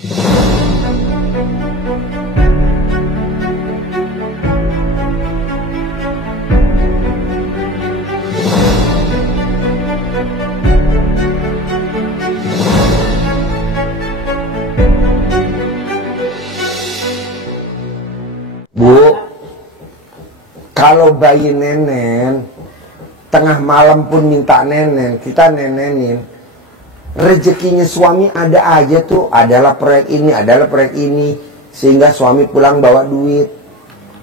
Bu, kalau bayi nenen tengah malam pun minta nenen, kita nenenin. Rezekinya suami ada aja tuh, adalah proyek ini, sehingga suami pulang bawa duit.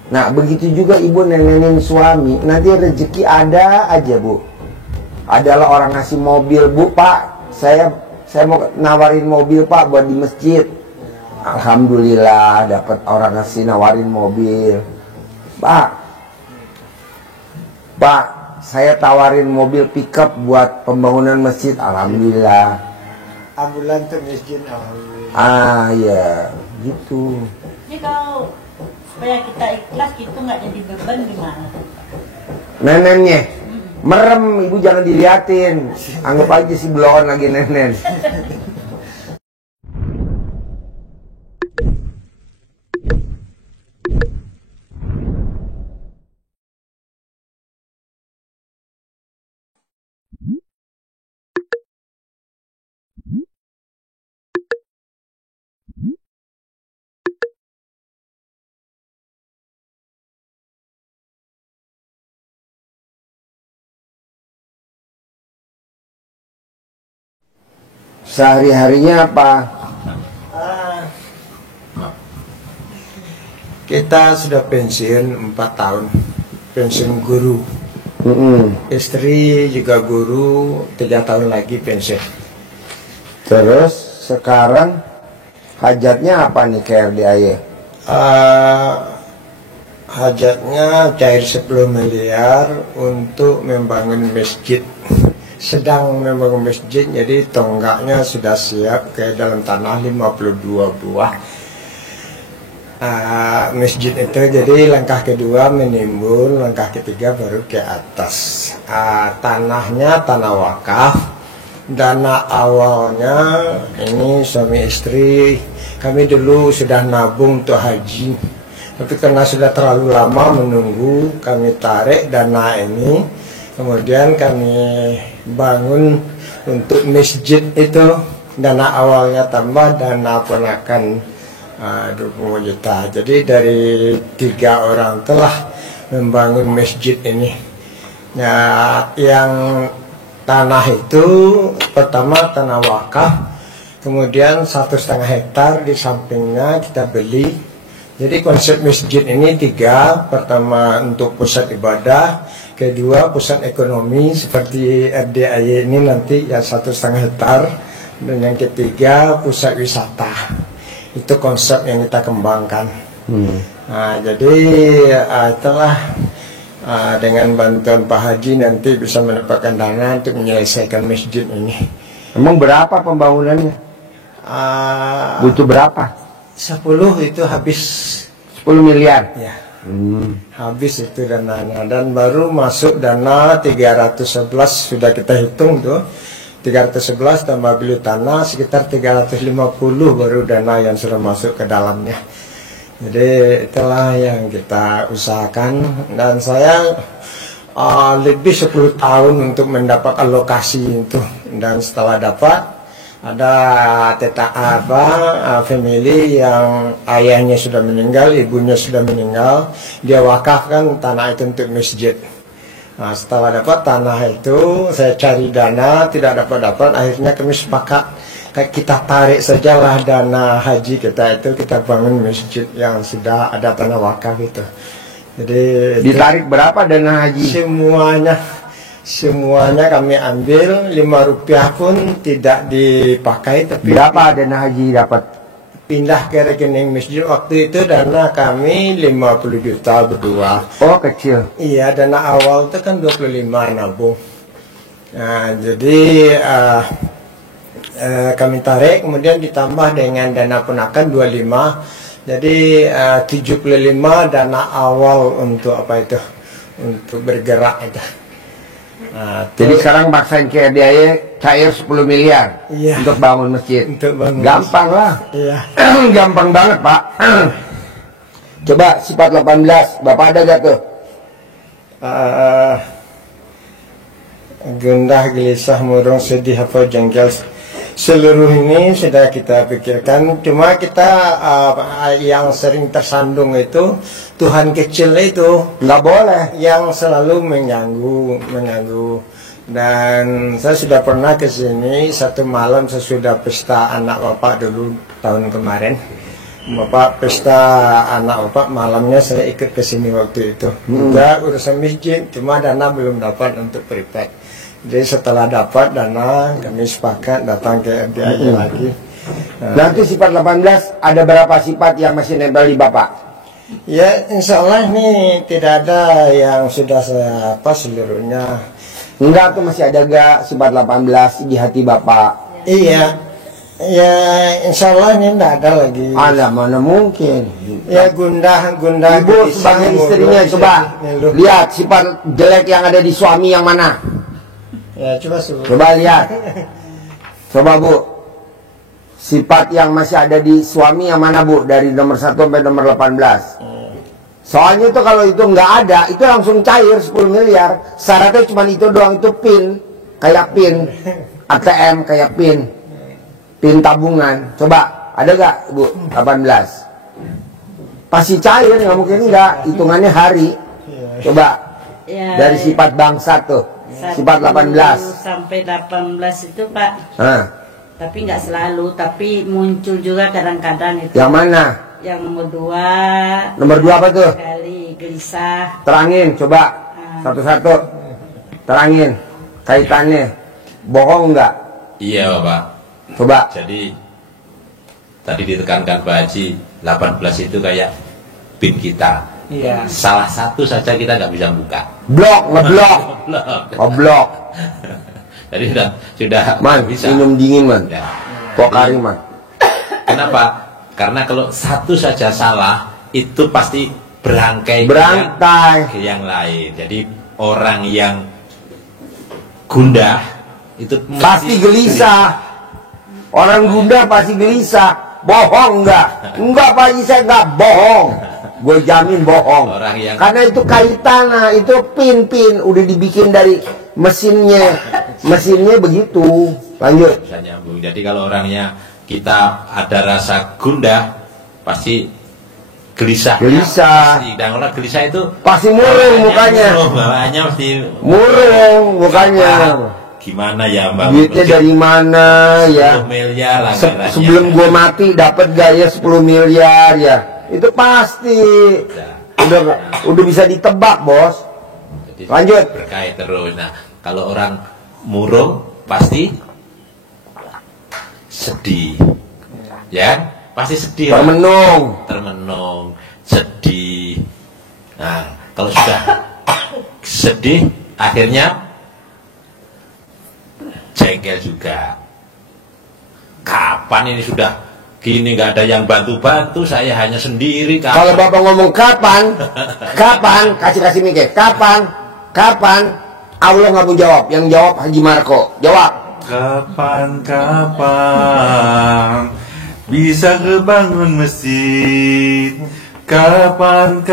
Nah, begitu juga ibu nenenin suami, nanti rezeki ada aja, Bu. Adalah orang ngasih mobil, Bu, Pak, saya mau nawarin mobil, Pak, buat di masjid. Alhamdulillah dapat orang ngasih nawarin mobil. Pak, saya tawarin mobil pickup buat pembangunan masjid. Alhamdulillah. Ambulan tuh miskin, alhamdulillah. Ah ya, gitu. Jadi kalau supaya kita ikhlas gitu nggak jadi beban gimana? Nenennya merem, ibu jangan diliatin. Anggap aja si belon lagi nenen. Sehari-harinya apa? Kita sudah pensiun 4 tahun, pensiun guru. Istri juga guru, 3 tahun lagi pensiun. Terus sekarang hajatnya apa nih KRDAY? Hajatnya cair 10 miliar untuk membangun masjid. Sedang membangun masjid, jadi tonggaknya sudah siap ke dalam tanah 52 buah. Masjid itu jadi langkah kedua menimbun, langkah ketiga baru ke atas. Tanahnya tanah wakaf. Dana awalnya ini suami istri kami dulu sudah nabung untuk haji, tapi karena sudah terlalu lama menunggu, kami tarik dana ini, kemudian kami bangun untuk masjid itu. Dana awalnya tambah dana ponakan 20 juta. Jadi dari 3 orang telah membangun masjid ini. Nah, yang tanah itu pertama tanah wakaf, kemudian 1,5 hektar di sampingnya kita beli. Jadi konsep masjid ini 3, pertama untuk pusat ibadah, kedua pusat ekonomi seperti RDAY ini nanti yang 1,5 hektar, dan yang ketiga pusat wisata. Itu konsep yang kita kembangkan. Nah, jadi itulah dengan bantuan Pak Haji nanti bisa mendapatkan dana untuk menyelesaikan masjid ini. Emang berapa pembangunannya? Butuh berapa? 10 itu habis 10 miliar? Ya, habis itu dananya. Dan baru masuk dana 311, sudah kita hitung tuh 311 tambah beli tanah sekitar 350 baru dana yang sudah masuk ke dalamnya. Jadi itulah yang kita usahakan, dan saya lebih 10 tahun untuk mendapat alokasi itu. Dan setelah dapat, ada family yang ayahnya sudah meninggal, ibunya sudah meninggal, dia wakafkan tanah itu untuk masjid. Nah, setelah dapat tanah itu, saya cari dana, tidak dapat, akhirnya kami sepakat kita tarik sajalah dana haji kita itu, kita bangun masjid yang sudah ada tanah wakaf itu. Jadi ditarik berapa dana haji? Semuanya kami ambil, 5 rupiah pun tidak dipakai. Tapi berapa dana haji dapat? Pindah ke rekening masjid waktu itu dana kami 50 juta berdua. Oh, kecil. Iya, dana awal itu kan 25 nabung. Nah, jadi kami tarik, kemudian ditambah dengan dana ponakan 25. Jadi 75 dana awal untuk apa itu? Untuk bergerak itu. Nah, Jadi sekarang paksain ke RDAY cair 10 miliar Iya. untuk bangun masjid. Untuk bangun Gampang lah. Iya. Gampang banget, Pak. Coba sifat 18, Bapak ada gak tuh? Gundah, gelisah, murung, sedih, apa jengkel, seluruh ini sudah kita pikirkan. Cuma kita yang sering tersandung itu Tuhan kecil itu Nggak boleh. yang selalu mengganggu. Dan saya sudah pernah ke sini satu malam sesudah pesta anak bapak dulu tahun kemarin. Bapak pesta anak bapak, malamnya saya ikut ke sini waktu itu. Udah urusan masjid, cuma dana belum dapat untuk prepare. Jadi setelah dapat dana, kami sepakat datang ke RDAY lagi. Nanti sifat 18 ada berapa sifat yang masih nempel di Bapak? Ya, insya Allah ini tidak ada yang sudah saya apa seluruhnya. Enggak tuh, masih ada gak sifat 18 di hati Bapak? Iya, ya insya Allah ini tidak ada lagi. Ada, mana mungkin. Ya gundah. Ibu gelisah, sebagai murung, istrinya coba ngeluh. lihat sifat jelek yang ada di suami yang mana. Ya coba sebut. Coba lihat. Coba Bu, sifat yang masih ada di suami yang mana Bu? Dari nomor 1 sampai nomor 18. Soalnya itu kalau itu nggak ada, itu langsung cair 10 miliar. Syaratnya cuma itu doang, itu PIN. Kayak PIN ATM, kayak PIN tabungan. Coba, ada gak Bu? 18. Pasti cair, nggak mungkin nggak. Hitungannya hari. Coba, Ya, dari sifat bangsa tuh. Sifat 18. sampai 18 itu Pak. Nah, Tapi nggak selalu, tapi muncul juga kadang-kadang itu. yang mana? Yang nomor 2. Nomor 2 apa tuh? Kali gelisah. Terangin, coba. Satu-satu. Terangin. Kaitannya. Bohong nggak? Iya Bapak. Coba. Jadi tadi ditekankan Pak Haji, 18 itu kayak PIN kita. Iya. Salah satu saja kita nggak bisa buka. Blok, ngeblok. Oh, blok. Jadi sudah Man, bisa. minum dingin, Man. Ya. Pokari, Man. Kenapa? Karena kalau satu saja salah, itu pasti berangkai Berangkai. ke yang lain. Jadi orang yang gundah itu Pasti gelisah. Orang gundah pasti gelisah. Bohong nggak? Enggak, Pak Haji, saya nggak bohong. Gue jamin bohong. Orang yang- Karena itu kaitan, nah, itu pin udah dibikin dari mesinnya begitu. Lanjut. bisa nyambung. Jadi kalau orangnya kita ada rasa gundah, pasti gelisah. Gelisah. Dan orang gelisah itu Pasti murung mukanya. Bawaannya mesti Murung mukanya. gimana ya Mbak? Duitnya dari mana ya? 10 miliar anggarannya. Sebelum gue mati dapat gaya 10 miliar ya. Itu pasti. Udah bisa ditebak, Bos. Jadi Lanjut. berkait terus. Nah, kalau orang murung pasti sedih. Ya, pasti sedih. Pak. Termenung, sedih. Nah, kalau sudah sedih, akhirnya jengkel juga. Kapan ini sudah gini, nggak ada yang bantu-bantu, saya hanya sendiri. Kalau Bapak ngomong kapan, kasih mikir, kapan, Allah nggak mau jawab, yang jawab Haji Marco, jawab. Kapan bisa kebangun masjid? Kapan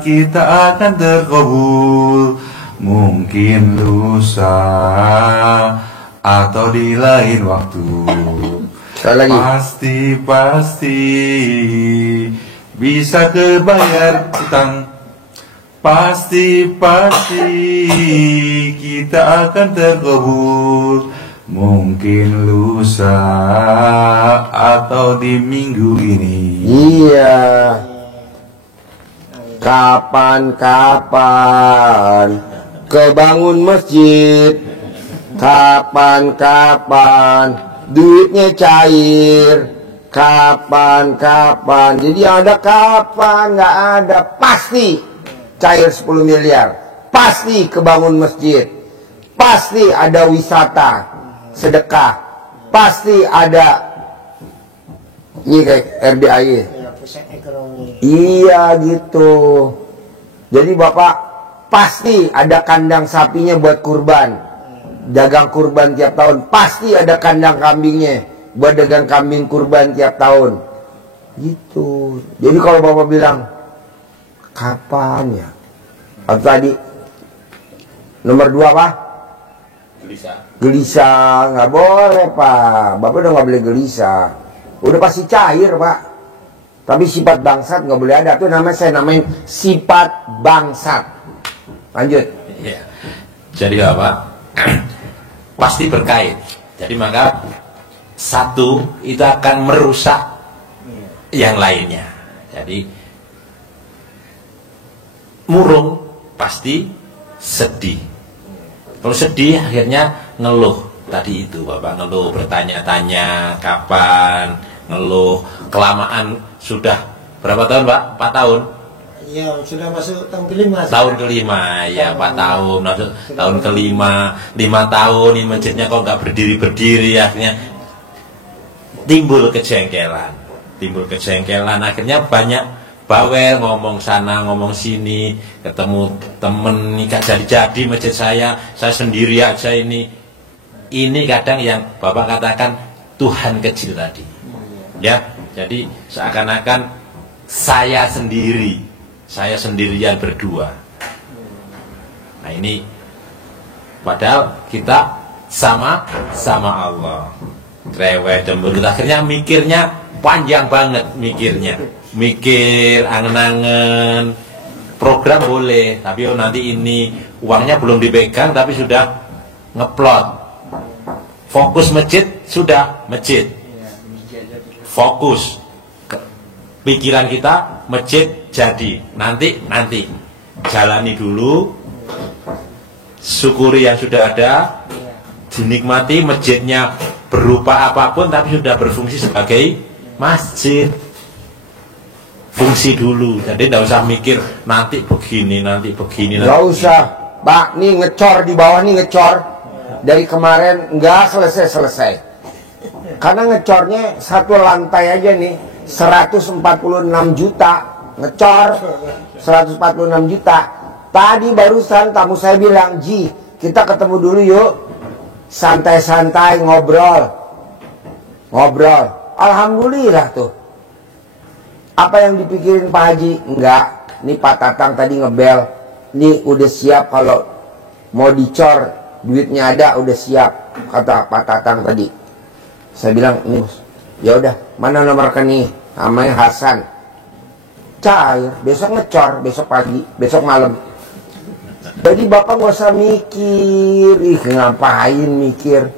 kita akan terkabul? Mungkin lusa atau di lain waktu. Sekali lagi. Pasti bisa kebayar utang. Pasti kita akan terkabul. Mungkin lusa atau di minggu ini. Iya. Kapan kebangun masjid? Kapan duitnya cair? Kapan? Jadi ada kapan, nggak ada. Pasti cair 10 miliar. Pasti kebangun masjid. Pasti ada wisata, sedekah. Pasti ada ini kayak RDAY. Ya, pusat ekonomi. Iya gitu. Jadi Bapak pasti ada kandang sapinya buat kurban, dagang kurban tiap tahun. Pasti ada kandang kambingnya buat dagang kambing kurban tiap tahun. Gitu. Jadi kalau bapak bilang kapan ya? Atau tadi nomor 2 apa? Gelisah. Nggak boleh pak. Bapak udah nggak boleh gelisah. Udah pasti cair pak. Tapi sifat bangsat nggak boleh ada. Itu namanya saya namain sifat bangsat. Lanjut. Ya. Jadi Bapak pasti berkait. Jadi maka satu itu akan merusak yang lainnya. Jadi murung pasti sedih. Kalau sedih akhirnya ngeluh. Tadi itu Bapak ngeluh, bertanya-tanya kapan, ngeluh kelamaan. Sudah berapa tahun Pak? 4 tahun? Iya, sudah masuk tahun kelima. Tahun kelima, ya 4 tahun, masuk tahun kelima, 5 tahun ini masjidnya kok nggak berdiri-berdiri, akhirnya timbul kejengkelan, akhirnya banyak bawel, ngomong sana, ngomong sini, ketemu temen, nih gak jadi-jadi masjid saya sendiri aja ini kadang yang Bapak katakan Tuhan kecil tadi, ya, jadi seakan-akan saya sendirian berdua. Nah ini padahal kita sama Allah. Rewel cemburu, akhirnya mikirnya panjang banget, mikir angen-angen program boleh, tapi nanti ini uangnya belum dipegang tapi sudah ngeplot. Fokus masjid sudah masjid. Fokus pikiran kita masjid jadi nanti jalani dulu, syukuri yang sudah ada, dinikmati masjidnya berupa apapun tapi sudah berfungsi sebagai masjid. Fungsi dulu, jadi tidak usah mikir nanti begini. Nggak usah Pak, nih ngecor di bawah nih ngecor dari kemarin nggak selesai. Karena ngecornya satu lantai aja nih 146 juta ngecor, 146 juta. Tadi barusan tamu saya bilang, Ji, kita ketemu dulu yuk, santai-santai ngobrol. Alhamdulillah tuh. Apa yang dipikirin Pak Haji? Enggak. Nih Pak Tatang tadi ngebel. Nih udah siap kalau mau dicor, duitnya ada, udah siap, kata Pak Tatang tadi. Saya bilang, nih ya udah, mana nomor rekening? Namanya Hasan. Cair, besok ngecor, besok pagi, besok malam. Jadi Bapak gak usah mikir, ngapain mikir?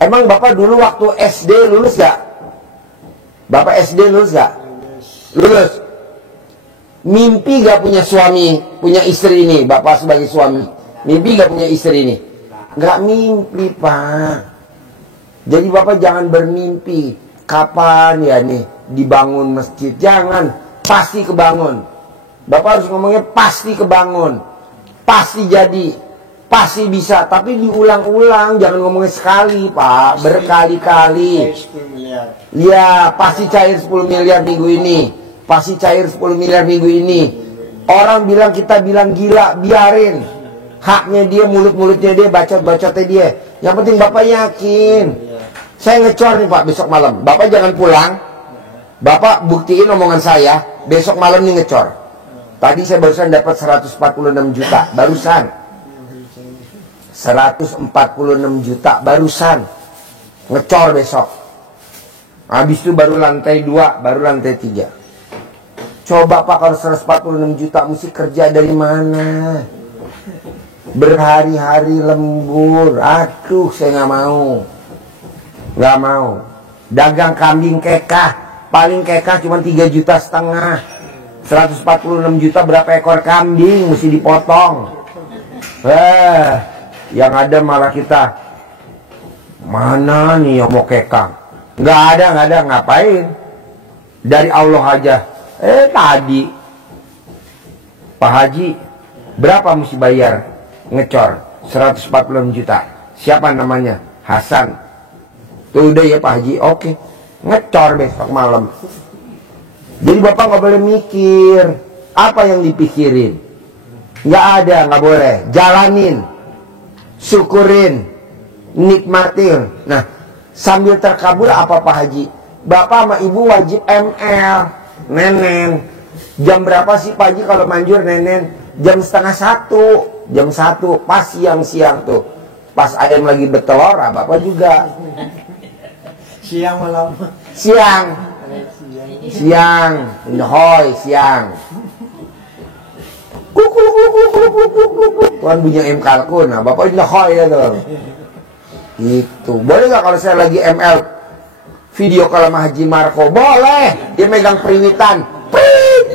Emang Bapak dulu waktu SD lulus gak? Bapak SD lulus gak? Lulus. Mimpi gak punya suami, punya istri ini, Bapak sebagai suami? Mimpi gak punya istri ini? Gak mimpi Pak. Jadi Bapak jangan bermimpi kapan ya nih dibangun masjid. Jangan, pasti kebangun. Bapak harus ngomongnya pasti kebangun, pasti jadi, pasti bisa. Tapi diulang-ulang, jangan ngomongnya sekali Pak, berkali-kali. Ya pasti cair 10 miliar minggu ini, pasti cair 10 miliar minggu ini. Orang bilang, kita bilang gila, biarin. Haknya dia, mulut-mulutnya dia, bacot-bacotnya dia. Yang penting Bapak yakin. Saya ngecor nih Pak besok malam. Bapak jangan pulang. Bapak buktiin omongan saya. Besok malam nih ngecor. Tadi saya barusan dapat 146 juta. Barusan 146 juta. Barusan ngecor besok. Habis itu baru lantai 2, baru lantai 3. Coba Pak, kalau 146 juta mesti kerja dari mana? Berhari-hari lembur. Aduh, saya nggak mau. Nggak mau. Dagang kambing kekah, paling kekah cuma 3,5 juta. 146 juta berapa ekor kambing mesti dipotong. Yang ada malah kita, mana nih yang mau kekang? Nggak ada, ngapain? Dari Allah aja. Tadi Pak Haji berapa mesti bayar ngecor? 146 juta. Siapa namanya? Hasan. Tuh udah ya Pak Haji, oke. Ngecor besok malam. Jadi Bapak nggak boleh mikir. Apa yang dipikirin? Nggak ada, nggak boleh. Jalanin, syukurin, nikmatin. Nah, sambil terkabul apa Pak Haji? Bapak sama ibu wajib ML, nenen. Jam berapa sih Pak Haji kalau manjur nenen? Jam 12:30, jam 1, pas siang-siang tuh. Pas ayam lagi bertelur, Bapak juga. Siang malam. Siang. Siang, nyohoy, siang. Tuan bunyi ayam kalkun, nah Bapak nyohoy ya tuh. Gitu. Boleh nggak kalau saya lagi ML video kalau sama Haji Marco? Boleh. Dia megang periwitan. Prit!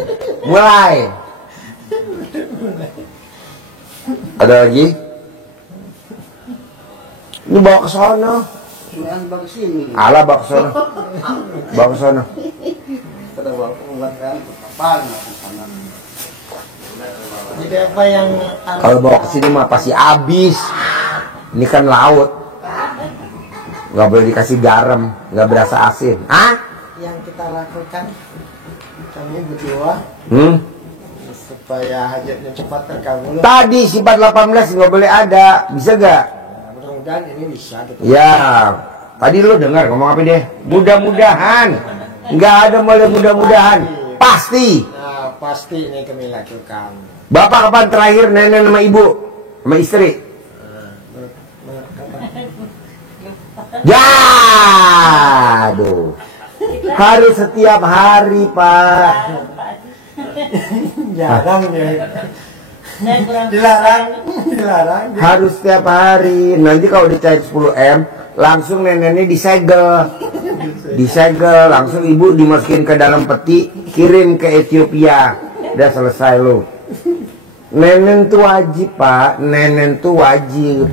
Mulai. Ada lagi? Ini bawa ke sono. Alah bawa ke sono. Bawa ke sono. Jadi apa yang Kalau bawa ke sini mah pasti habis. Ini kan laut. Nggak boleh dikasih garam, nggak berasa asin. Ah? yang kita lakukan kami berdua supaya hajatnya cepat terkabul? Tadi sifat 18 nggak boleh ada. Bisa nggak? Nah, mudah-mudahan ini bisa kita. Ya. Tadi lu dengar ngomong apa deh? Mudah-mudahan. Nggak ada mulai mudah-mudahan. Pasti. Nah, pasti ini kami lakukan. Bapak kapan terakhir nenek sama ibu? Sama istri? Ya, aduh. Harus setiap hari, Pak. Jarang ya. Saya kurang Dilarang, dilarang. Harus setiap hari. Nanti kalau dicair 10M, langsung neneknya disegel. Disegel, langsung ibu dimasukin ke dalam peti, kirim ke Ethiopia. Udah selesai lo. Nenen tuh wajib, Pak. Nenen tuh wajib.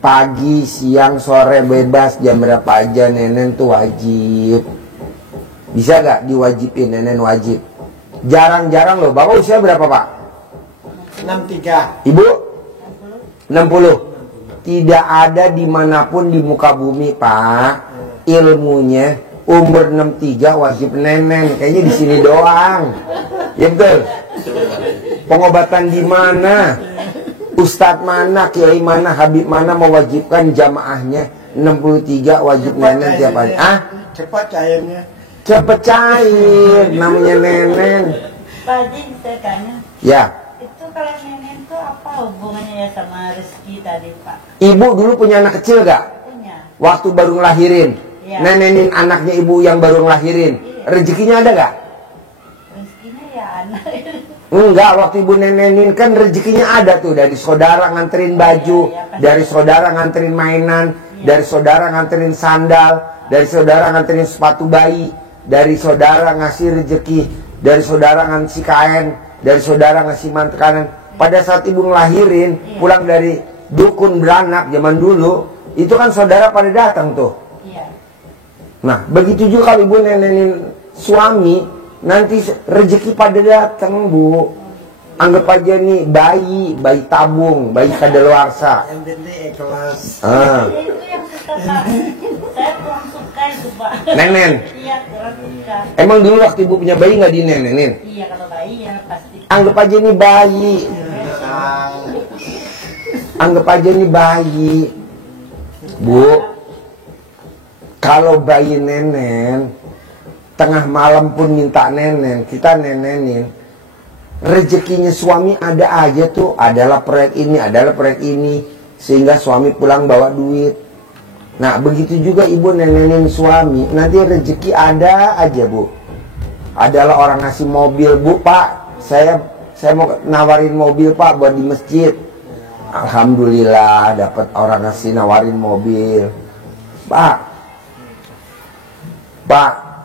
Pagi, siang, sore bebas, jam berapa aja nenen tuh wajib. Bisa gak diwajibin? Nenen wajib. Jarang-jarang loh. Bapak usia berapa, Pak? 63. Ibu? 60. Tidak ada dimanapun di muka bumi, Pak, ilmunya umur 63 wajib nenen. Kayaknya di sini doang. Ya betul. Pengobatan di mana? Ustadz mana, kiai mana, habib mana mewajibkan jamaahnya 63 wajib nenen tiap hari? Ah? Cepat cairnya. Cepet cair, namanya nenen. Pak Haji, saya tanya, Ya, itu kalau nenek itu apa hubungannya ya sama rezeki tadi Pak? ibu dulu punya anak kecil gak? Punya. Waktu baru ngelahirin, Iya. nenenin anaknya ibu yang baru ngelahirin, rezekinya ada gak? Rezekinya ya anak. Enggak, waktu ibu nenenin kan rezekinya ada tuh. Dari saudara nganterin baju, dari saudara nganterin mainan, dari saudara nganterin sandal, dari saudara nganterin sepatu bayi, dari saudara ngasih rezeki, dari saudara ngasih kain, dari saudara ngasih makanan. Pada saat ibu ngelahirin, pulang dari dukun beranak zaman dulu, itu kan saudara pada datang tuh. Iya. Nah, begitu juga kalau ibu nenenin suami, nanti rezeki pada datang, Bu. Anggap aja nih bayi tabung, bayi kadaluarsa. Yang penting ikhlas. Ah, Itu yang suka Pak. Saya kurang suka itu Pak. nenen. Iya, kurang suka. Emang dulu waktu ibu punya bayi nggak dinenenin? Iya, kalau bayi ya pasti. Anggap aja nih bayi. Anggap aja nih bayi. Bu, kalau bayi nenen, tengah malam pun minta nenen, kita nenenin. Rezekinya suami ada aja tuh, adalah proyek ini, adalah proyek ini, sehingga suami pulang bawa duit. Nah, begitu juga ibu nenenin suami, nanti rezeki ada aja, Bu. Adalah orang ngasih mobil, Bu, Pak, saya mau nawarin mobil, Pak, buat di masjid. Alhamdulillah dapat orang ngasih nawarin mobil. Pak,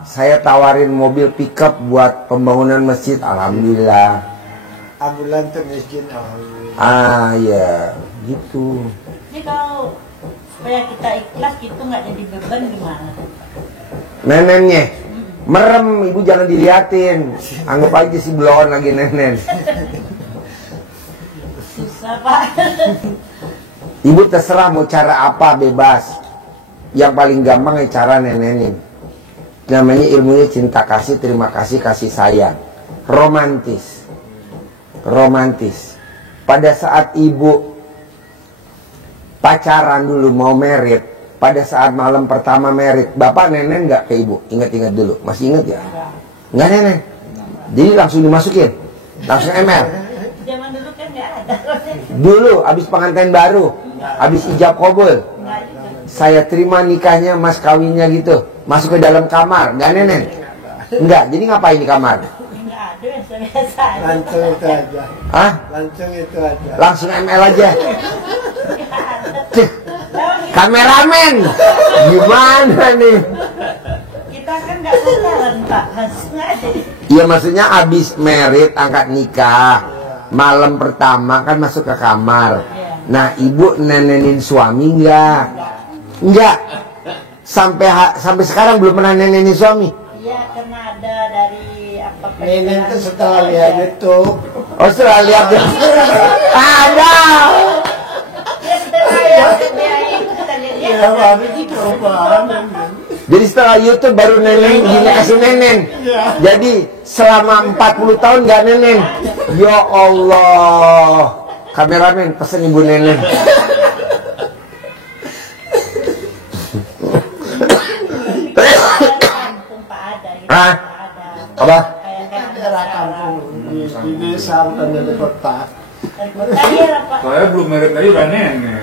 saya tawarin mobil pickup buat pembangunan masjid. Alhamdulillah. Ambulan tuh miskin. Alhamdulillah. Ah ya, gitu. Jadi kalau supaya kita ikhlas gitu nggak jadi beban gimana? Nenennya merem, ibu jangan diliatin. Anggap aja si belon lagi nenen. Susah Pak. Ibu terserah mau cara apa, bebas. Yang paling gampang ya cara nenenin. Namanya ilmunya cinta kasih, terima kasih, kasih sayang. Romantis. Romantis. pada saat ibu pacaran dulu mau merit, pada saat malam pertama merit, bapak nenen nggak ke ibu? Ingat-ingat dulu, masih ingat ya? Nggak nenen. Jadi langsung dimasukin, langsung ML. Zaman dulu kan nggak ada. Dulu abis pengantin baru, abis ijab kabul, saya terima nikahnya, mas kawinnya gitu, masuk ke dalam kamar, nggak nenen? Enggak, jadi ngapain di kamar? Nggak ada yang biasa aja. Langsung itu aja. Hah? Langsung itu aja. Langsung ML aja. Cih, kameramen, gimana nih? Kita kan nggak pacaran Pak, langsung aja. Iya maksudnya abis merit, angkat nikah, malam pertama kan masuk ke kamar. Nah ibu nenenin suami enggak? Enggak. Sampai sekarang belum pernah nenenin suami. Iya, karena ada dari apa? Nenek itu setelah lihat YouTube. Oh setelah lihat ya. Ada. Ya setelah ya, kita lihat Ya, habis itu perubahan. Jadi setelah YouTube baru nenen gini kasih nenen. Jadi selama 40 tahun nggak nenen. Ya Allah. Kameramen pesen ibu nenen. kampung Pak ada, gitu. Ah, Ada. apa? Kayak Daerah kampung di desa bukan di kota. dari kota ya Pak. Saya belum merit aja udah nenek.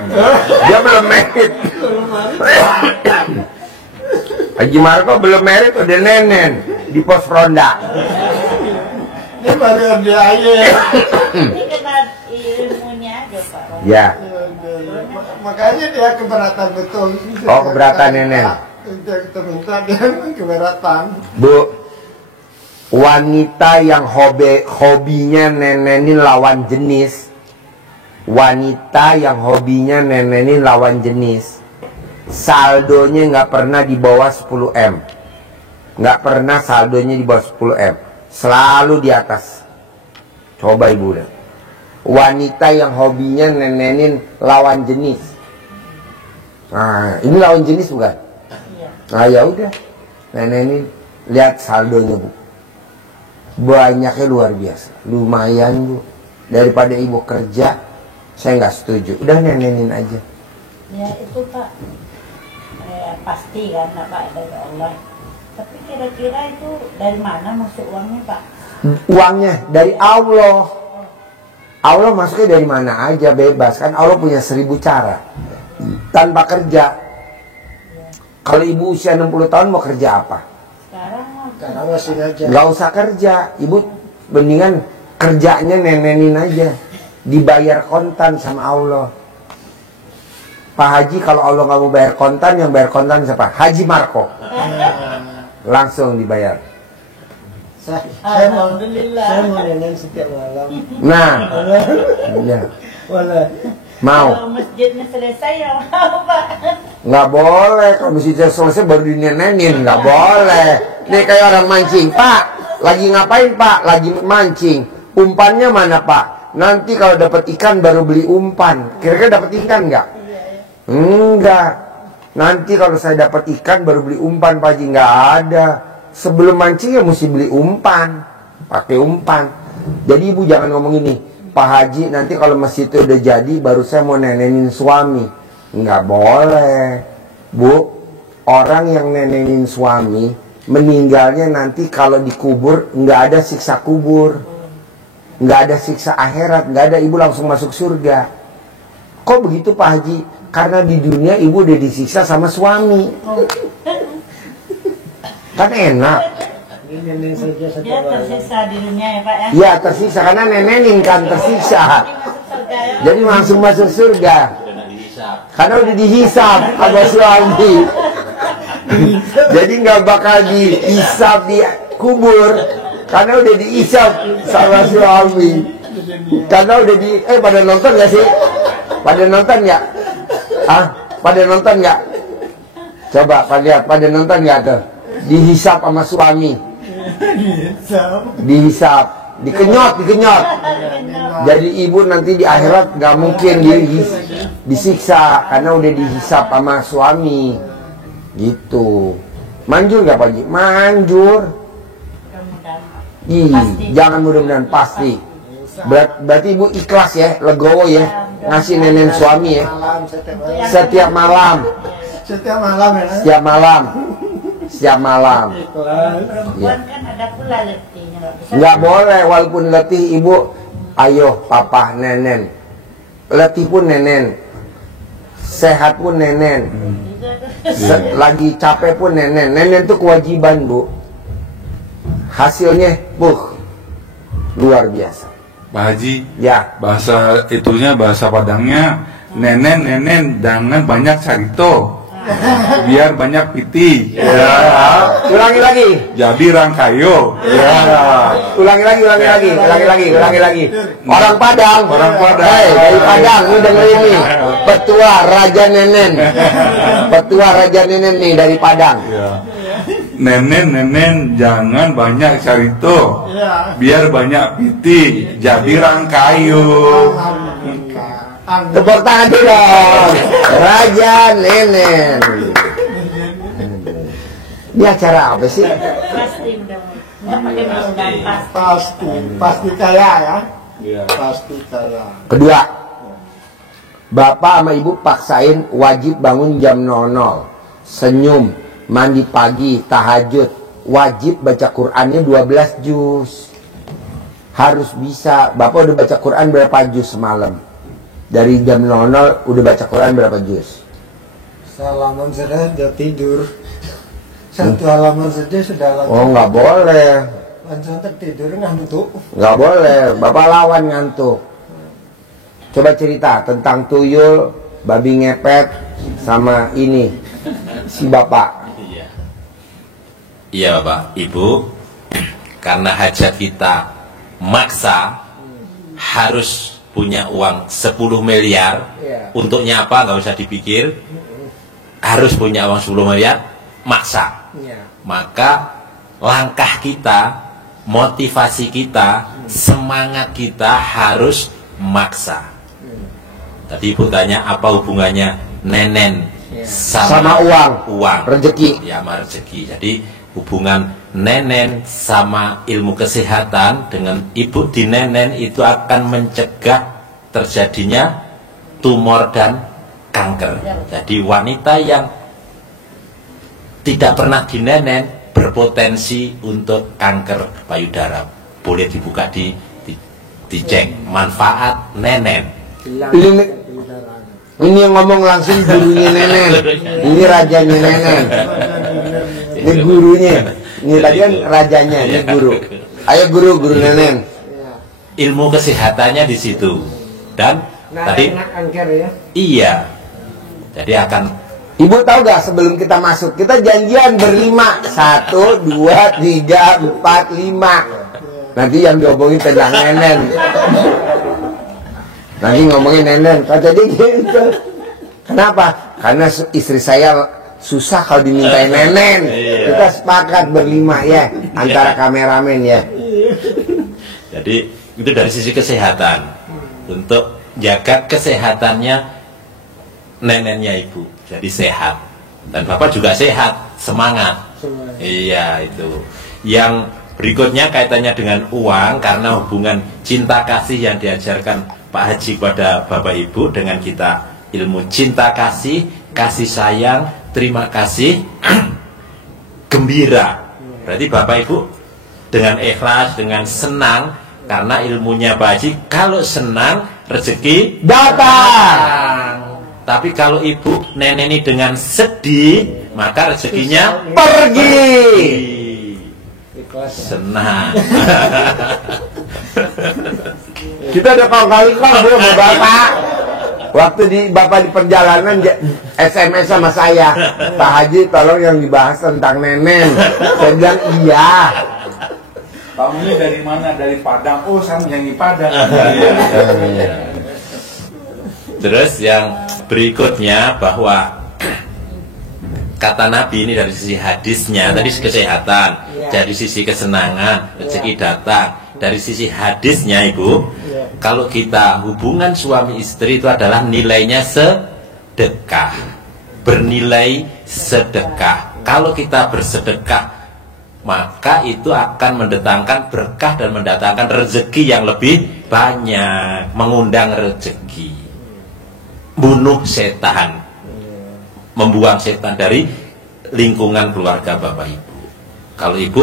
Dia belum merit. Haji Marco belum merit udah nenen di pos ronda. Ini baru dia aja. Ini kena ilmunya aja Pak. Ya. Makanya dia keberatan betul. Oh, keberatan nenek. Untuk minta dia keberatan. Bu, wanita yang hobinya nenenin lawan jenis, wanita yang hobinya nenenin lawan jenis, saldonya nggak pernah di bawah 10M, nggak pernah saldonya di bawah 10M, selalu di atas. Coba ibu deh, wanita yang hobinya nenenin lawan jenis. Nah, ini lawan jenis bukan? Iya. Nah ya udah, nenenin, lihat saldonya bu, banyaknya luar biasa, lumayan bu. Daripada ibu kerja, saya nggak setuju. Udah nenenin aja. Ya itu Pak. Pasti kan Pak dari Allah. Tapi kira-kira itu dari mana masuk uangnya Pak? Uangnya dari Allah. Allah masuknya dari mana aja bebas kan. Allah punya 1000 cara tanpa kerja. Kalau ibu usia 60 tahun mau kerja apa? Karena masih aja. Nggak usah kerja, ibu mendingan kerjanya nenenin aja, dibayar kontan sama Allah. Pak Haji kalau Allah nggak mau bayar kontan, yang bayar kontan siapa? Haji Marco. Langsung dibayar. Saya mau Alhamdulillah. nenek setiap malam. Nah, ya. Boleh. Mau? Kalau masjidnya selesai ya mau Pak. Nggak boleh, kalau masjidnya selesai baru dinenenin, nggak boleh. Nih kayak orang mancing, Pak, lagi ngapain Pak? Lagi mancing. Umpannya mana Pak? Nanti kalau dapat ikan baru beli umpan. Kira-kira dapat ikan nggak? Enggak. Nanti kalau saya dapat ikan baru beli umpan Pak Haji, nggak ada. Sebelum mancing ya mesti beli umpan, pakai umpan. Jadi ibu jangan ngomong ini, Pak Haji nanti kalau masjid itu udah jadi baru saya mau nenenin suami. Nggak boleh bu. Orang yang nenenin suami meninggalnya nanti kalau dikubur nggak ada siksa kubur, nggak ada siksa akhirat, nggak ada, ibu langsung masuk surga. Kok begitu Pak Haji? Karena di dunia ibu udah disiksa sama suami. Kan enak. Ini nenek saja Dia setiap malam. tersiksa di dunia ya Pak ya. Ya tersiksa karena nenenin kan tersiksa. Masuk surga ya. Jadi langsung masuk surga. Sudah dihisap. Karena udah dihisap sama suami. Jadi nggak bakal dihisap di kubur. Karena udah dihisap sama suami. Karena udah pada nonton nggak sih? Pada nonton nggak? Ah, pada nonton nggak? Coba lihat, pada nonton nggak tuh? Dihisap sama suami. Dihisap, dikenyot. Jadi ibu nanti di akhirat nggak mungkin disiksa karena udah dihisap sama suami. Gitu. Manjur nggak Pak Haji? Manjur. Mudah-mudahan. Ih, Pasti. jangan mudah-mudahan pasti. Berarti ibu ikhlas ya, legowo ya, ngasih nenen suami ya. Malam Setiap malam, setiap malam ya. setiap malam, setiap malam. Perempuan kan ada pula letihnya, nggak bisa. Nggak boleh, walaupun letih ibu, ayo papa nenen. Letih pun nenen, sehat pun nenen, lagi capek pun nenen. Nenen itu kewajiban bu. Hasilnya, luar biasa. Pak Haji, Ya, bahasa itunya, bahasa Padangnya, nenen jangan banyak carito, biar banyak piti. Ya. ulangi lagi. Jadi rangkayo. Ya, ulangi lagi. Orang Padang, Hei, dari Padang, ini dengerin nih. Petua Raja Nenen, Petua Raja Nenen nih dari Padang. Ya. Nenen jangan banyak carito, biar banyak piti. Jadi rangkayo. Tepuk tangan dong, Raja Nenen. Ini acara apa sih? Pasti mudah-mudahan. Nggak pakai mudah-mudahan pasti. Pasti kaya ya. Ya. Pasti kaya. Kedua, bapak sama ibu paksain wajib bangun jam 00, senyum, mandi pagi, tahajud, wajib baca Qurannya 12 juz. Harus bisa. Bapak udah baca Quran berapa juz semalam? Dari jam 00 udah baca Quran berapa juz? Salaman saja udah tidur. Satu halaman saja sudah langsung. Oh nggak boleh, Langsung tertidur ngantuk. nggak boleh. Bapak lawan ngantuk. Coba cerita tentang tuyul, babi ngepet, sama ini si bapak. Iya. Iya Bapak, Ibu, karena hajat kita maksa harus punya uang 10 miliar. Iya. Untuknya apa? Nggak usah dipikir. Harus punya uang 10 miliar, maksa. Iya. Maka langkah kita, motivasi kita, semangat kita harus maksa. Tadi Ibu tanya apa hubungannya nenen Sama uang. Rezeki. Ya, sama rezeki. Jadi hubungan nenen sama ilmu kesehatan dengan ibu di nenen itu akan mencegah terjadinya tumor dan kanker. Jadi wanita yang tidak pernah dinenen berpotensi untuk kanker payudara. Boleh dibuka dicek manfaat nenen. Ini yang ngomong langsung gurunya Nenen. Ini rajanya Nenen. Ini gurunya. Ini tadi kan rajanya, ini guru. Ayo guru Nenen. Ilmu kesehatannya di situ. Dan tadi angker ya. iya. Jadi akan Ibu tahu gak sebelum kita masuk kita janjian berlima 1, 2, 3, 4, 5. Nanti yang diomongin tentang Nenen. Nanti ngomongin Nenen. Kata dia gitu. Kenapa? Karena istri saya susah kalau dimintain Nenen. Kita sepakat berlima ya antara kameramen ya. jadi itu dari sisi kesehatan. Untuk jaga kesehatannya nenennya ibu. Jadi sehat. Dan bapak juga sehat, semangat. Iya itu. Yang berikutnya kaitannya dengan uang karena hubungan cinta kasih yang diajarkan Pak Haji pada Bapak Ibu dengan kita ilmu cinta kasih, kasih sayang, terima kasih, gembira. Berarti Bapak Ibu dengan ikhlas, dengan senang karena ilmunya Pak Haji. Kalau senang rezeki Datang. Tapi kalau ibu neneni dengan sedih, maka rezekinya Pergi. senang. Kita udah kali kan belum sama bapak. Waktu bapak di perjalanan SMS sama saya, Pak Haji tolong yang dibahas tentang Nenen. Saya bilang iya. Kamu ini dari mana? Dari Padang. Oh, saya menyanyi Padang. Terus yang berikutnya bahwa kata Nabi ini dari sisi hadisnya tadi kesehatan, dari sisi kesenangan rezeki datang. Dari sisi hadisnya ibu, kalau kita hubungan suami istri itu adalah nilainya sedekah, bernilai sedekah. Kalau kita bersedekah, maka itu akan mendatangkan berkah dan mendatangkan rezeki yang lebih banyak, mengundang rezeki, bunuh setan, membuang setan dari lingkungan keluarga Bapak Ibu. Kalau Ibu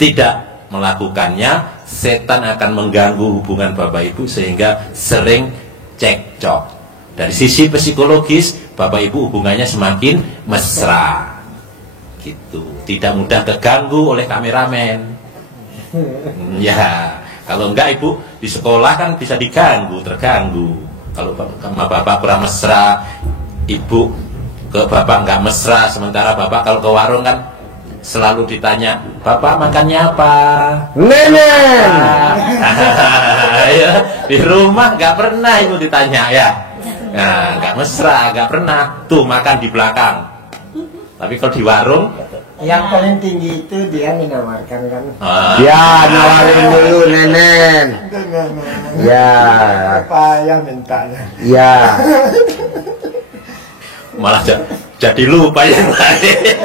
tidak melakukannya, setan akan mengganggu hubungan Bapak Ibu sehingga sering cekcok. Dari sisi psikologis, Bapak Ibu hubungannya semakin mesra, gitu. Tidak mudah terganggu oleh kameramen. Ya, kalau enggak Ibu di sekolah kan bisa diganggu, terganggu. Kalau sama Bapak kurang mesra, Ibu ke Bapak enggak mesra, sementara Bapak kalau ke warung kan selalu ditanya, Bapak makannya apa? Nenen. Ya, di rumah nggak pernah Ibu ditanya ya. Nah, nggak mesra, nggak pernah. Tuh makan di belakang. Tapi kalau di warung, Yang paling tinggi itu dia menawarkan kan. Ya, nawarin dulu Nenen. Ya. Apa yang mintanya? Ya. malah jadi lupa yang lain.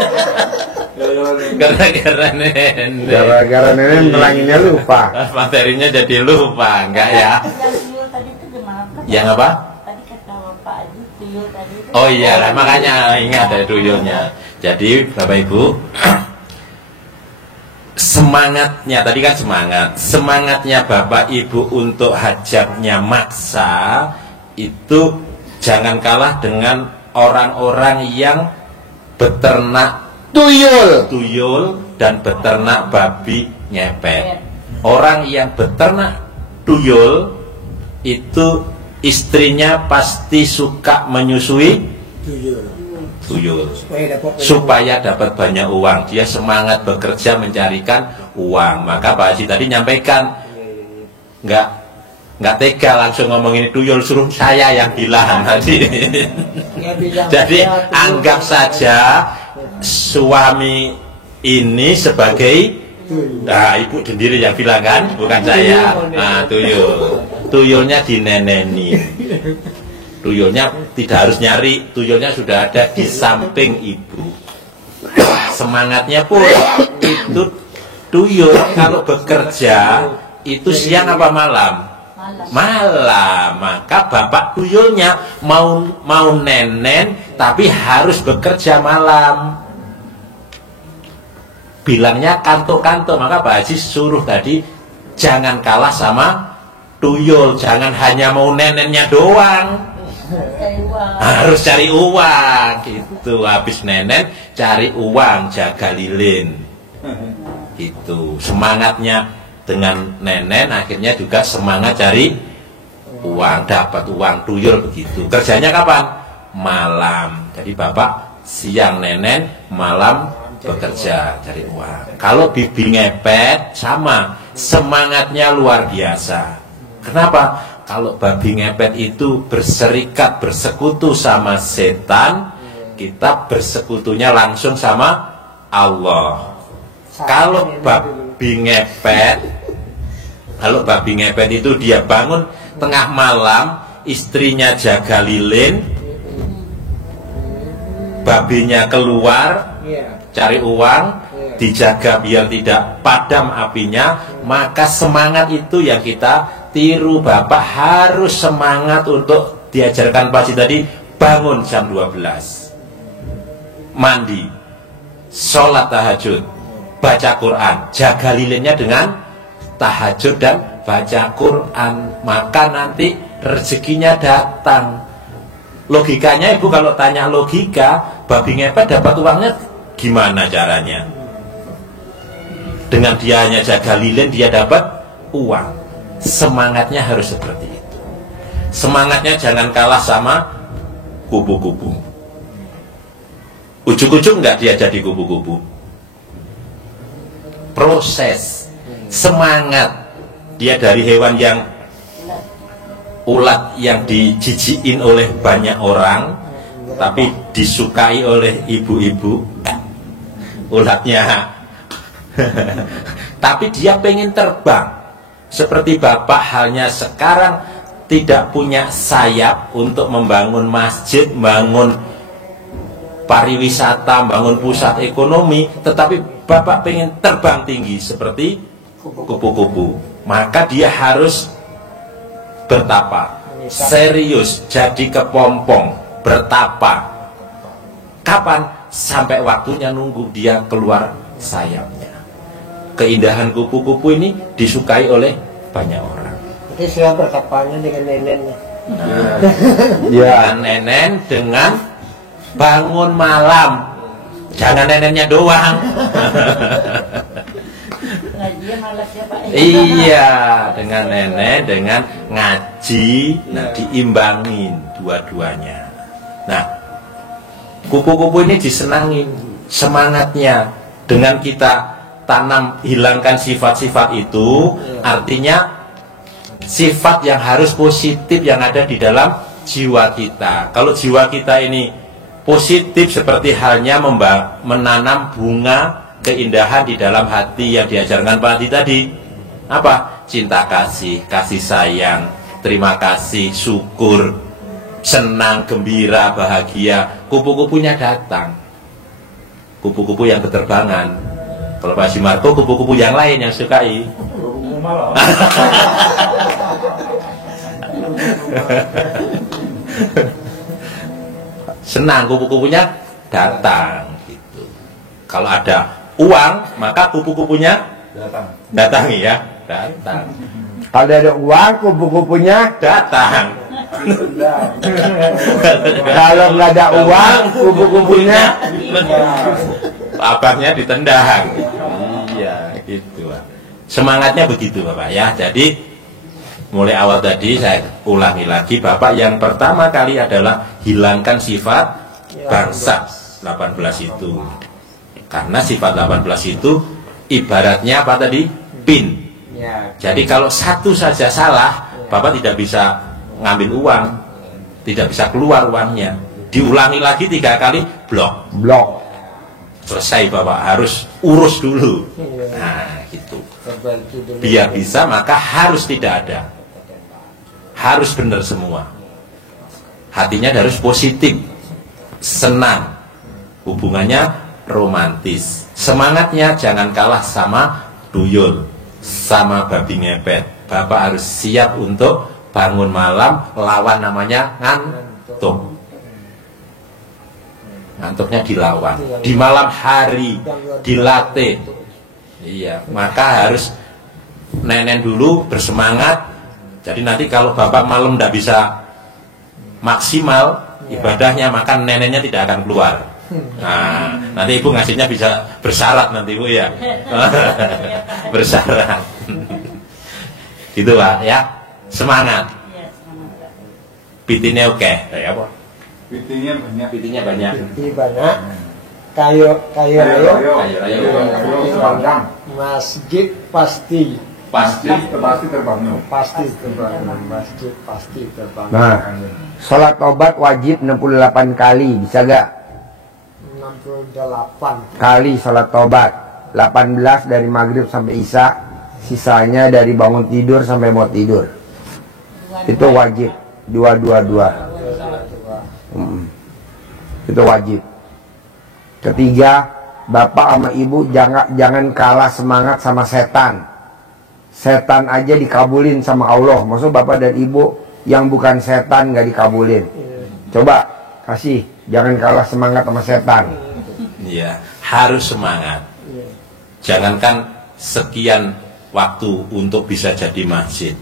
Gara-gara Nenen. Gara-gara Nenen melanginya lupa. Materinya jadi lupa, enggak ya? Yang tuyul tadi itu gimana Pak? Yang apa? Tadi kata Bapak Aji tuyul tadi itu. Oh iya, lah, makanya ingat ada tuyulnya. Jadi Bapak Ibu, semangatnya tadi kan semangatnya Bapak Ibu untuk hajatnya maksa itu jangan kalah dengan orang-orang yang beternak tuyul dan beternak babi ngepet. Orang yang beternak tuyul itu istrinya pasti suka menyusui tuyul supaya dapat banyak uang. Dia semangat bekerja mencarikan uang. Maka Pak Haji tadi nyampaikan, nggak tega langsung ngomong ini tuyul, suruh saya yang bilang tadi. Jadi anggap saja suami ini sebagai, nah ibu sendiri yang bilang kan, bukan saya. Nah tuyulnya dineneni. Tuyulnya tidak harus nyari, tuyulnya sudah ada di samping ibu. Semangatnya pun itu tuyul kalau bekerja itu siang apa malam? Malam. Maka bapak tuyulnya mau nenen tapi harus bekerja malam. Bilangnya kantuk-kantuk. Maka Pak Haji suruh tadi jangan kalah sama tuyul, jangan hanya mau nenennya doang. Harus cari uang gitu. Habis nenen cari uang, jaga lilin gitu. Semangatnya dengan nenen akhirnya juga semangat cari uang, dapat uang. Tuyul begitu. Kerjanya kapan? Malam. Jadi bapak siang nenen, malam bekerja cari uang. Kalau bibi ngepet sama, semangatnya luar biasa. Kenapa? Kalau babi ngepet itu berserikat, bersekutu sama setan, kita bersekutunya langsung sama Allah. Kalau babi ngepet itu dia bangun tengah malam, istrinya jaga lilin, babinya keluar cari uang, dijaga biar tidak padam apinya, maka semangat itu yang kita tiru. Bapak harus semangat untuk diajarkan pagi tadi, bangun jam 12, mandi, sholat tahajud, baca Quran, jaga lilinnya dengan tahajud dan baca Quran, maka nanti rezekinya datang. Logikanya ibu kalau tanya logika, babi ngepet dapat uangnya gimana caranya? Dengan dia hanya jaga lilin dia dapat uang. Semangatnya harus seperti itu. Semangatnya jangan kalah sama kupu-kupu. Ujuk-ujuk enggak dia jadi kupu-kupu. Proses semangat dia dari hewan yang ulat yang dijijikin oleh banyak orang, tapi disukai oleh ibu-ibu. Ulatnya tapi dia pengen terbang. Seperti bapak halnya sekarang tidak punya sayap untuk membangun masjid, bangun pariwisata, bangun pusat ekonomi, tetapi bapak pengen terbang tinggi seperti kupu-kupu. maka dia harus bertapa, serius, jadi kepompong, bertapa. Kapan? Sampai waktunya nunggu dia keluar sayapnya. Keindahan kupu-kupu ini disukai oleh banyak orang. Jadi saya bertapanya dengan neneknya. Ya. Dengan nenen, dengan bangun malam. Jangan neneknya doang. Ngaji malas ya Pak. Iya, dengan nenek, dengan ngaji, nah diimbangin dua-duanya. Nah, kupu-kupu ini disenangin semangatnya dengan kita tanam, hilangkan sifat-sifat itu, artinya sifat yang harus positif yang ada di dalam jiwa kita. Kalau jiwa kita ini positif, seperti halnya menanam bunga keindahan di dalam hati yang diajarkan Pak Adi tadi. Apa? Cinta kasih, kasih sayang, terima kasih, syukur, senang, gembira, bahagia. Kupu-kupunya datang. Kupu-kupu yang berterbangan. Kalau Pak Simarto, kupu-kupu yang lain yang sukai. Senang, kupu-kupunya datang gitu. Kalau ada uang, maka kupu-kupunya datang ya, datang. Kalau ada uang, kupu-kupunya. Datang. Kalau nggak ada uang, kupu-kupunya. Abangnya ditendang. Iya, gitu. Semangatnya begitu Bapak ya. Jadi mulai awal tadi saya ulangi lagi, Bapak yang pertama kali adalah hilangkan sifat bangsa 18 itu. Karena sifat 18 itu ibaratnya apa tadi? Pin. Jadi kalau satu saja salah, Bapak tidak bisa ngambil uang, tidak bisa keluar uangnya. Diulangi lagi 3 kali, blok. Selesai Bapak, harus urus dulu. Nah gitu. Biar bisa maka harus tidak ada. Harus benar semua. Hatinya harus positif, senang, hubungannya romantis. Semangatnya jangan kalah sama tuyul, sama babi ngepet. Bapak harus siap untuk bangun malam, lawan namanya ngantuk. Ngantuknya dilawan. Di malam hari dilatih. Iya, maka harus nenen dulu bersemangat. Jadi nanti kalau Bapak malam tidak bisa maksimal ibadahnya, maka neneknya tidak akan keluar. Nah, nanti Ibu ngasihnya bisa bersyarat nanti Ibu ya. Bersyarat. Gitu Pak ya. Semangat. Pitinnya oke. Ya apa? Pitinya banyak. Pitinya banyak. Piti banyak. Kayu masjid pasti terbangun. Masjid pasti terbangun. Nah, sholat tobat wajib 68 kali, bisa gak? 68 Kali sholat tobat, 18 dari maghrib sampai isya, sisanya dari bangun tidur sampai mau tidur. Itu wajib, 222. Itu wajib. Ketiga, bapak sama ibu jangan kalah semangat sama setan. Setan aja dikabulin sama Allah. Maksud bapak dan ibu yang bukan setan nggak dikabulin. Coba kasih, jangan kalah semangat sama setan. Iya, harus semangat. Jangankan sekian waktu untuk bisa jadi masjid.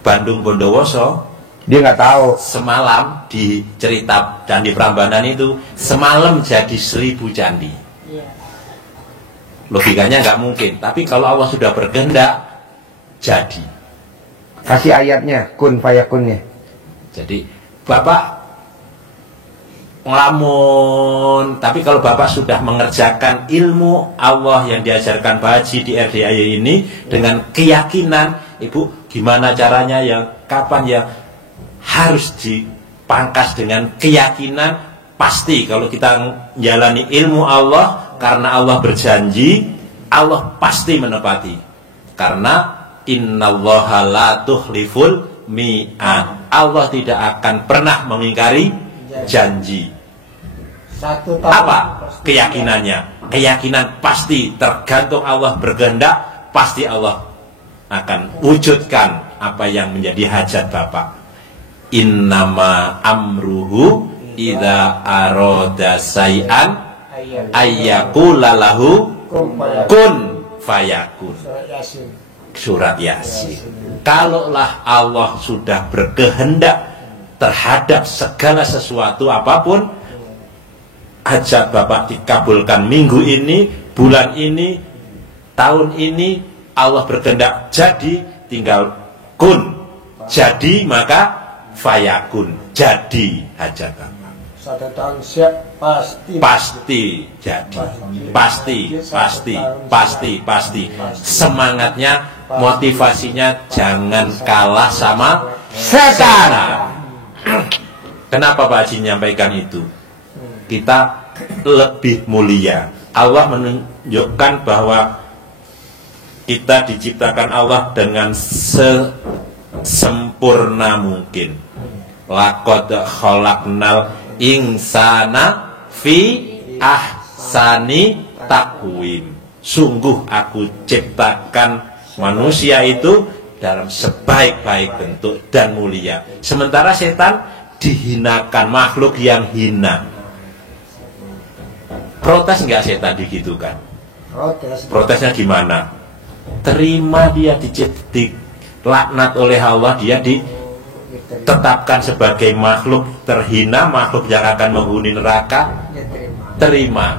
Bandung Bondowoso, Dia nggak tahu. semalam di cerita Candi Prambanan itu semalam jadi 1000 candi. Logikanya nggak mungkin, tapi kalau Allah sudah berkehendak jadi. Kasih ayatnya, kun fayakunnya. Jadi Bapak ngelamun, tapi kalau Bapak sudah mengerjakan ilmu Allah yang diajarkan Pak Haji di RDIY ini dengan keyakinan, Ibu gimana caranya, yang kapan ya, harus dipangkas dengan keyakinan. Pasti kalau kita menjalani ilmu Allah, karena Allah berjanji, Allah pasti menepati. Karena innallaha la tukhliful mi'ad. Allah tidak akan pernah mengingkari janji. Satu tahun. Apa keyakinannya? Keyakinan pasti tergantung Allah berkehendak, pasti Allah akan wujudkan apa yang menjadi hajat Bapak. Innama amruhu idza arada say'an ayyaqula lahu kun fayakun. Surat Yasin. Kalaulah Allah sudah berkehendak terhadap segala sesuatu apapun, hajat Bapak dikabulkan minggu ini, bulan ini, tahun ini, Allah berkehendak jadi, tinggal kun. Jadi maka fayakun, jadi hajat Bapak. 1 tahun siap pasti Jadi pasti semangatnya, motivasinya jangan kalah sama setan. Kenapa Pak Haji menyampaikan itu? Kita lebih mulia. Allah menunjukkan bahwa kita diciptakan Allah dengan sesempurna mungkin. Laqad khalaqnal insana fi ahsani taqwim. Sungguh aku ciptakan manusia itu dalam sebaik-baik bentuk dan mulia. Sementara setan dihinakan, makhluk yang hina. Protes nggak setan digitukan? Protesnya gimana? Terima dia dilaknat oleh Allah, dia ditetapkan sebagai makhluk terhina, makhluk yang akan menghuni neraka. Terima,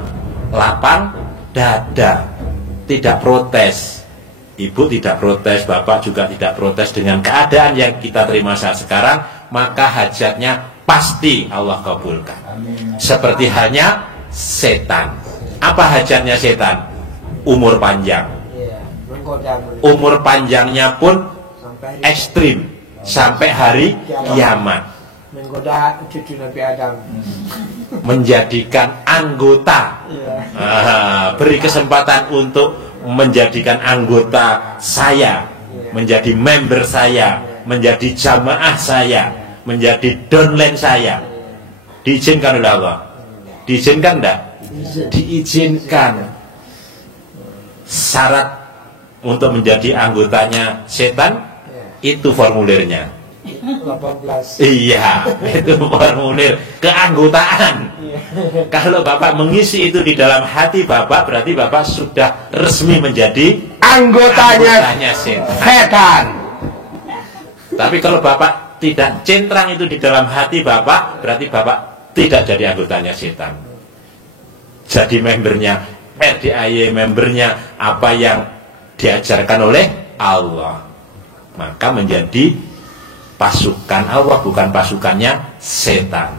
lapang dada, tidak protes. Ibu tidak protes, bapak juga tidak protes dengan keadaan yang kita terima saat sekarang, maka hajatnya pasti Allah kabulkan. Seperti halnya setan. Apa hajatnya setan? Umur panjang. Umur panjangnya pun ekstrim sampai hari kiamat. Menggoda cucu Nabi Adam. Menjadikan anggota. Beri kesempatan untuk menjadikan anggota saya, menjadi member saya, menjadi jamaah saya, menjadi downline saya. Diizinkan oleh Allah? Diizinkan enggak? Diizinkan. Syarat untuk menjadi anggotanya setan itu formulirnya. 18. Iya, itu formulir keanggotaan. Kalau Bapak mengisi itu di dalam hati Bapak, berarti Bapak sudah resmi menjadi Anggotanya setan. Tapi kalau Bapak tidak centang itu di dalam hati Bapak, berarti Bapak tidak jadi anggotanya setan. Jadi membernya RDAY, membernya apa yang diajarkan oleh Allah, maka menjadi pasukan Allah, bukan pasukannya setan.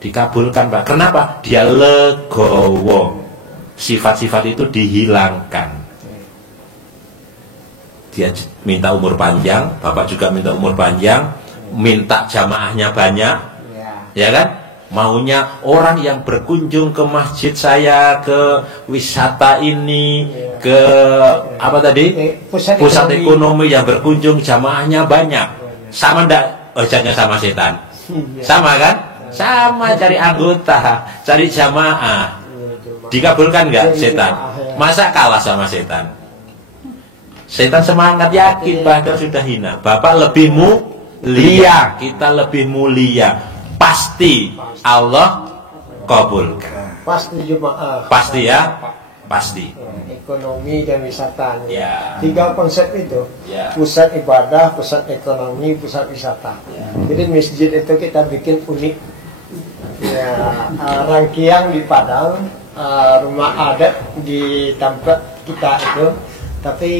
Dikabulkan Pak. Kenapa? Dia legowo. Sifat-sifat itu dihilangkan. Dia minta umur panjang, Bapak juga minta umur panjang, minta jamaahnya banyak, ya kan? Maunya orang yang berkunjung ke masjid saya, ke wisata ini, ke apa tadi? Pusat ekonomi yang berkunjung jamaahnya banyak. Sama ndak hajatnya sama setan? Sama kan? Sama, cari anggota, cari jamaah. Dikabulkan nggak setan? Masa kalah sama setan? Setan semangat, yakin bahkan sudah hina. Bapak lebih mulia, kita lebih mulia. Pasti Allah kabulkan. Pasti jemaah. Pasti ya, pasti. Ekonomi dan wisata. Ya. 3 konsep itu. Ya. Pusat ibadah, pusat ekonomi, pusat wisata. Jadi masjid itu kita bikin unik. Ya, rangkaian di Padang, rumah adat di tempat kita itu, tapi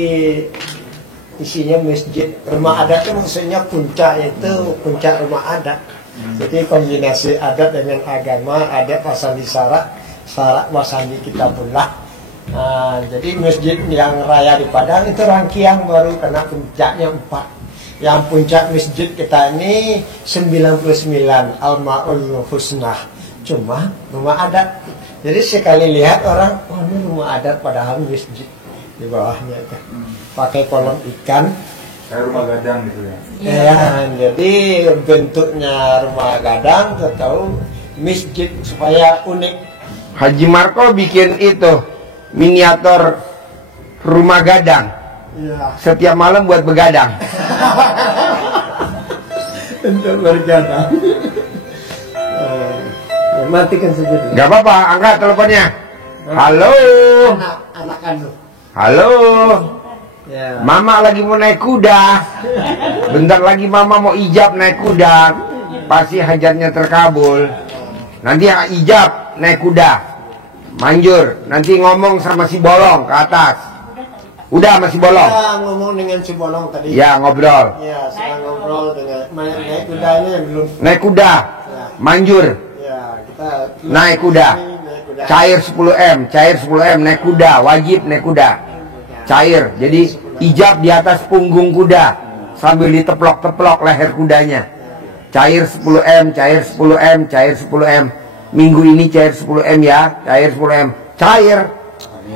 isinya masjid. Rumah adat itu maksudnya puncak, itu puncak rumah adat. Jadi kombinasi adat dengan agama, adat wasandi syarat wasandi kita pula. Jadi masjid yang raya di Padang itu rangkaian baru karena puncaknya 4. Yang puncak masjid kita ini 99 Al-Ma'ul Husnah. Cuma rumah adat. Jadi sekali lihat orang, oh ini rumah adat padahal masjid di bawahnya itu. Pakai kolam ikan. Kayak rumah gadang gitu ya. Ya, jadi bentuknya rumah gadang atau masjid supaya unik. Haji Marco bikin itu miniatur rumah gadang. Iya. Setiap malam buat begadang. Untuk bergadang. Matikan saja dulu. Gak apa-apa, angkat teleponnya. Halo. Anak kandung. Halo. Ya. Mama lagi mau naik kuda. Bentar lagi mama mau ijab naik kuda. Pasti hajatnya terkabul. Nanti yang ijab naik kuda. Manjur. Nanti ngomong sama si bolong ke atas. Udah sama si bolong. Kita ngomong dengan si bolong tadi. Ya ngobrol. Ya, saya ngobrol dengan naik kudanya belum. Naik kuda. Manjur. Ya, kita Naik kuda. Naik kuda. Cair 10M. Cair 10M. Naik kuda. Wajib naik kuda. Cair. Jadi ijab di atas punggung kuda. Sambil diteplok-teplok leher kudanya. Cair 10M. Cair 10M. Cair 10M. Minggu ini cair 10M ya. Cair 10M. Cair.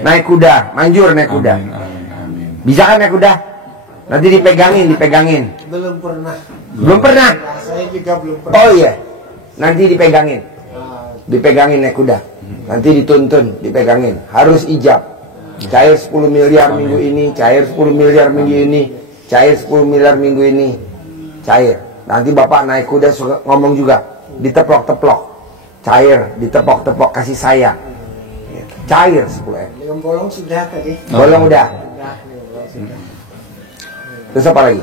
Naik kuda. Manjur naik kuda. Amin, amin, amin. Bisa kan naik kuda? Nanti dipegangin. Belum pernah. Belum pernah? Nah, saya juga belum pernah. Oh iya. Nanti dipegangin. Nah, Dipegangin naik kuda. Nanti dituntun, dipegangin. Harus ijab. Cair 10 miliar minggu ini. Cair 10 miliar minggu ini. Cair 10 miliar minggu ini. Cair. Nanti bapak naik kuda suka ngomong juga. Diteplok-teplok. Cair, ditepok-tepok, kasih sayang. Cair 10M. dengan bolong sudah tadi. Bolong udah. Sudah, dengan bolong sudah. Terus apa lagi?